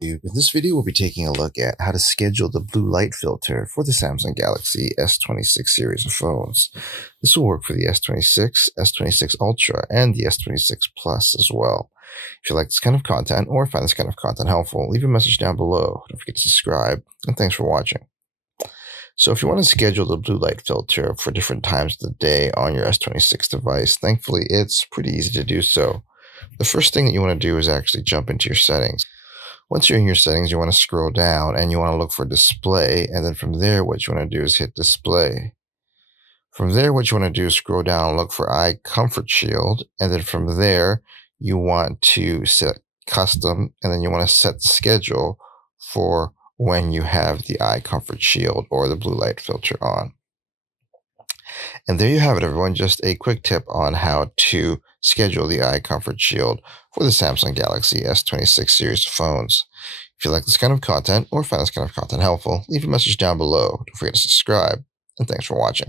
In this video, we'll be taking a look at how to schedule the blue light filter for the Samsung Galaxy S26 series of phones. This will work for the S26, S26 Ultra, and the S26 Plus as well. If you like this kind of content or find this kind of content helpful, leave a message down below. Don't forget to subscribe, and thanks for watching. So if you want to schedule the blue light filter for different times of the day on your S26 device, thankfully it's pretty easy to do so. The first thing that you want to do is actually jump into your settings. Once you're in your settings, you want to scroll down and you want to look for display. And then from there, what you want to do is hit display. From there, what you want to do is scroll down and look for eye comfort shield. And then from there, you want to set custom, and then you want to set schedule for when you have the eye comfort shield or the blue light filter on. And there you have it, everyone. Just a quick tip on how to schedule the eye comfort shield for the Samsung Galaxy S26 series of phones. If you like this kind of content or find this kind of content helpful, leave a message down below. Don't forget to subscribe, and thanks for watching.